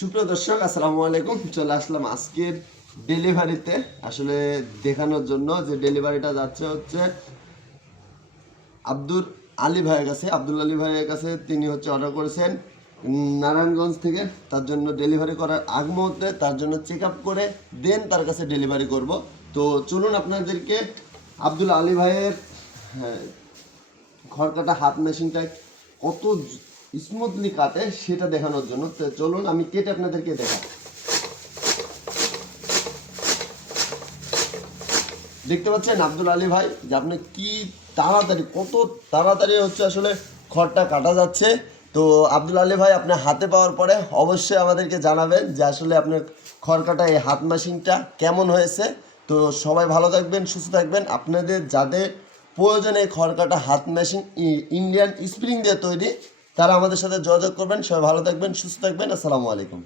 সুপ্রিয় দর্শক, আসসালামু আলাইকুম। চলে আসলাম আজকের ডেলিভারিতে আসলে দেখানোর জন্য যে ডেলিভারিটা যাচ্ছে হচ্ছে আব্দুল আলী ভাইয়ের কাছে। আব্দুল আলী ভাইয়ের কাছে তিনি অর্ডার করেছেন নারায়ণগঞ্জ থেকে। তার জন্য ডেলিভারি করার আগ মুহূর্তে তার জন্য চেক আপ করে দেন তার কাছে ডেলিভারি করব। তো চলুন আপনাদেরকে আব্দুল আলী ভাইয়ের খড় কাটা হাত মেশিনটা কত স্মুথলি কাটে সেটা দেখানোর জন্য। তো চলুন আমি কেটে আপনাদেরকে দেখাই। দেখতে পাচ্ছেন আব্দুল আলী ভাই যে আপনি কি তাড়াতাড়ি, কত তাড়াতাড়ি আসলে খড়টা কাটা যাচ্ছে। তো আব্দুল আলী ভাই আপনি হাতে পাওয়ার পরে অবশ্যই আমাদেরকে জানাবেন যে আসলে আপনার খড় কাটা এই হাত মেশিনটা কেমন হয়েছে। তো সবাই ভালো থাকবেন, সুস্থ থাকবেন। আপনাদের যাদের প্রয়োজনে খড় কাটা হাত মেশিন ইন্ডিয়ান স্প্রিং দিয়ে তৈরি, তারা আমাদের সাথে যোগাযোগ করবেন। সবাই ভালো থাকবেন, সুস্থ থাকবেন। আসসালামু আলাইকুম।